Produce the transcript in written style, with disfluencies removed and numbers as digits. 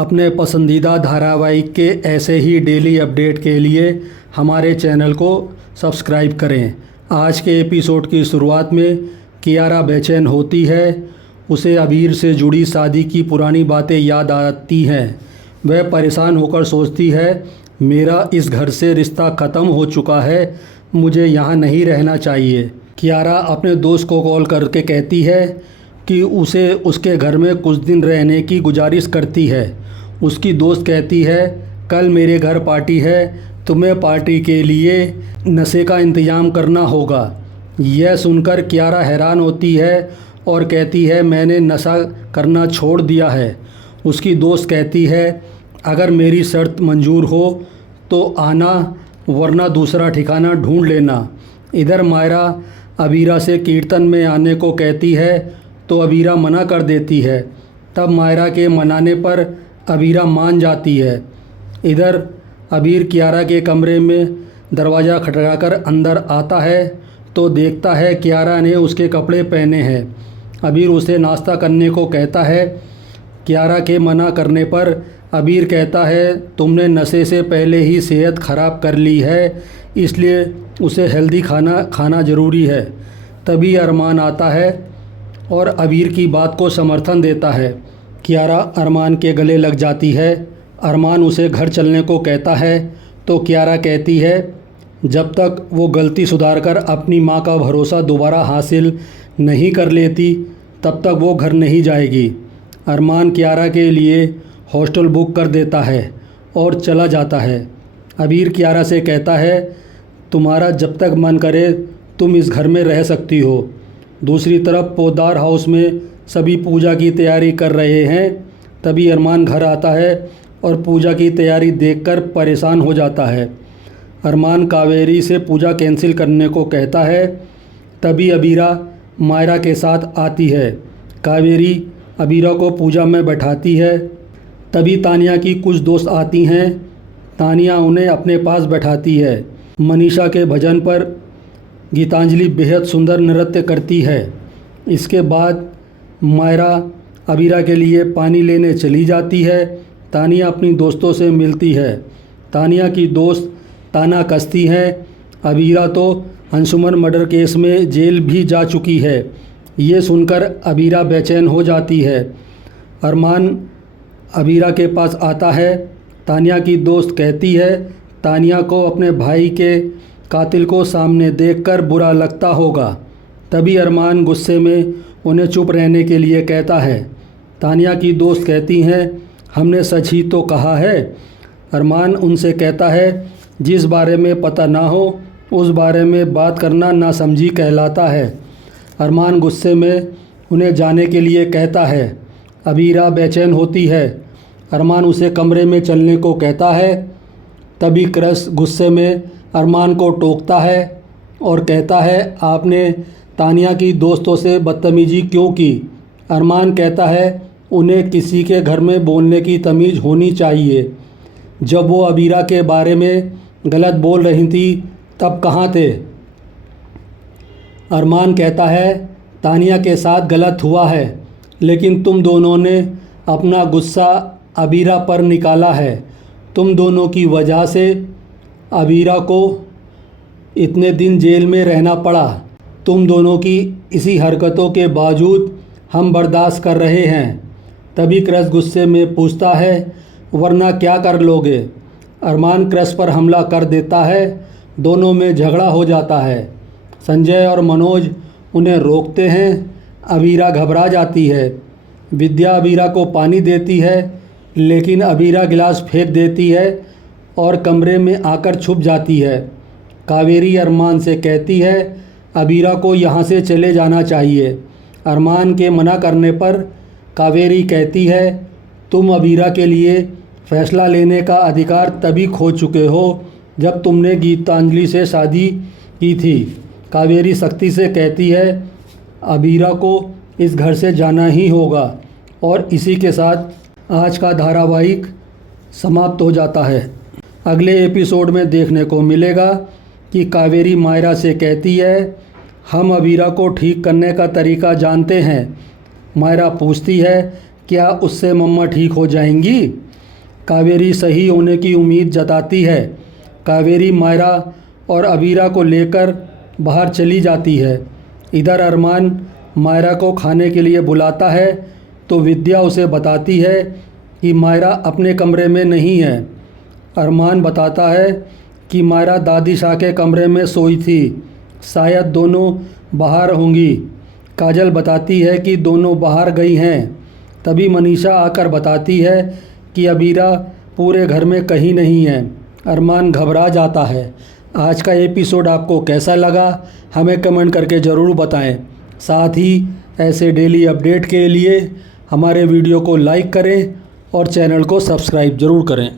अपने पसंदीदा धारावाहिक के ऐसे ही डेली अपडेट के लिए हमारे चैनल को सब्सक्राइब करें। आज के एपिसोड की शुरुआत में कियारा बेचैन होती है। उसे अबीर से जुड़ी शादी की पुरानी बातें याद आती हैं। वह परेशान होकर सोचती है, मेरा इस घर से रिश्ता ख़त्म हो चुका है, मुझे यहाँ नहीं रहना चाहिए। कियारा अपने दोस्त को कॉल करके कहती है कि उसे उसके घर में कुछ दिन रहने की गुजारिश करती है। उसकी दोस्त कहती है, कल मेरे घर पार्टी है, तुम्हें पार्टी के लिए नशे का इंतज़ाम करना होगा। यह सुनकर कियारा हैरान होती है और कहती है, मैंने नशा करना छोड़ दिया है। उसकी दोस्त कहती है, अगर मेरी शर्त मंजूर हो तो आना, वरना दूसरा ठिकाना ढूंढ लेना। इधर मायरा अबीरा से कीर्तन में आने को कहती है तो अबीरा मना कर देती है। तब मायरा के मनाने पर अबीरा मान जाती है। इधर अबीर कियारा के कमरे में दरवाज़ा खटखटाकर अंदर आता है तो देखता है कियारा ने उसके कपड़े पहने हैं। अबीर उसे नाश्ता करने को कहता है। कियारा के मना करने पर अबीर कहता है, तुमने नशे से पहले ही सेहत ख़राब कर ली है, इसलिए उसे हेल्दी खाना खाना ज़रूरी है। तभी अरमान आता है और अबीर की बात को समर्थन देता है। कियारा अरमान के गले लग जाती है। अरमान उसे घर चलने को कहता है तो कियारा कहती है, जब तक वो गलती सुधारकर अपनी माँ का भरोसा दोबारा हासिल नहीं कर लेती तब तक वो घर नहीं जाएगी। अरमान कियारा के लिए हॉस्टल बुक कर देता है और चला जाता है। अबीर कियारा से कहता है, तुम्हारा जब तक मन करे तुम इस घर में रह सकती हो। दूसरी तरफ पोदार हाउस में सभी पूजा की तैयारी कर रहे हैं। तभी अरमान घर आता है और पूजा की तैयारी देखकर परेशान हो जाता है। अरमान कावेरी से पूजा कैंसिल करने को कहता है। तभी अबीरा मायरा के साथ आती है। कावेरी अबीरा को पूजा में बैठाती है। तभी तानिया की कुछ दोस्त आती हैं। तानिया उन्हें अपने पास बैठाती है। मनीषा के भजन पर गीतांजलि बेहद सुंदर नृत्य करती है। इसके बाद मायरा अबीरा के लिए पानी लेने चली जाती है। तानिया अपनी दोस्तों से मिलती है। तानिया की दोस्त ताना कसती हैं, अबीरा तो अंशुमन मर्डर केस में जेल भी जा चुकी है। ये सुनकर अबीरा बेचैन हो जाती है। अरमान अबीरा के पास आता है। तानिया की दोस्त कहती है, तानिया को अपने भाई के कातिल को सामने देखकर बुरा लगता होगा। तभी अरमान गुस्से में उन्हें चुप रहने के लिए कहता है। तानिया की दोस्त कहती हैं, हमने सच ही तो कहा है। अरमान उनसे कहता है, जिस बारे में पता ना हो उस बारे में बात करना नासमझी कहलाता है। अरमान गुस्से में उन्हें जाने के लिए कहता है। अबीरा बेचैन होती है। अरमान उसे कमरे में चलने को कहता है। तभी क्रश गुस्से में अरमान को टोकता है और कहता है, आपने तानिया की दोस्तों से बदतमीजी क्यों की? अरमान कहता है, उन्हें किसी के घर में बोलने की तमीज़ होनी चाहिए। जब वो अबीरा के बारे में गलत बोल रही थी तब कहाँ थे? अरमान कहता है, तानिया के साथ गलत हुआ है, लेकिन तुम दोनों ने अपना गुस्सा अबीरा पर निकाला है। तुम दोनों की वजह से अबीरा को इतने दिन जेल में रहना पड़ा। तुम दोनों की इसी हरकतों के बावजूद हम बर्दाश्त कर रहे हैं। तभी क्रश गुस्से में पूछता है, वरना क्या कर लोगे? अरमान क्रश पर हमला कर देता है। दोनों में झगड़ा हो जाता है। संजय और मनोज उन्हें रोकते हैं। अबीरा घबरा जाती है। विद्या अबीरा को पानी देती है, लेकिन अबीरा गिलास फेंक देती है और कमरे में आकर छुप जाती है। कावेरी अरमान से कहती है, अबीरा को यहाँ से चले जाना चाहिए। अरमान के मना करने पर कावेरी कहती है, तुम अबीरा के लिए फ़ैसला लेने का अधिकार तभी खो चुके हो जब तुमने गीतांजलि से शादी की थी। कावेरी सख्ती से कहती है, अबीरा को इस घर से जाना ही होगा। और इसी के साथ आज का धारावाहिक समाप्त हो जाता है। अगले एपिसोड में देखने को मिलेगा कि कावेरी मायरा से कहती है, हम अबीरा को ठीक करने का तरीका जानते हैं। मायरा पूछती है, क्या उससे मम्मा ठीक हो जाएंगी? कावेरी सही होने की उम्मीद जताती है। कावेरी मायरा और अबीरा को लेकर बाहर चली जाती है। इधर अरमान मायरा को खाने के लिए बुलाता है तो विद्या उसे बताती है कि मायरा अपने कमरे में नहीं है। अरमान बताता है कि मायरा दादी शाह के कमरे में सोई थी, शायद दोनों बाहर होंगी। काजल बताती है कि दोनों बाहर गई हैं। तभी मनीषा आकर बताती है कि अबीरा पूरे घर में कहीं नहीं है। अरमान घबरा जाता है। आज का एपिसोड आपको कैसा लगा हमें कमेंट करके ज़रूर बताएं। साथ ही ऐसे डेली अपडेट के लिए हमारे वीडियो को लाइक करें और चैनल को सब्सक्राइब ज़रूर करें।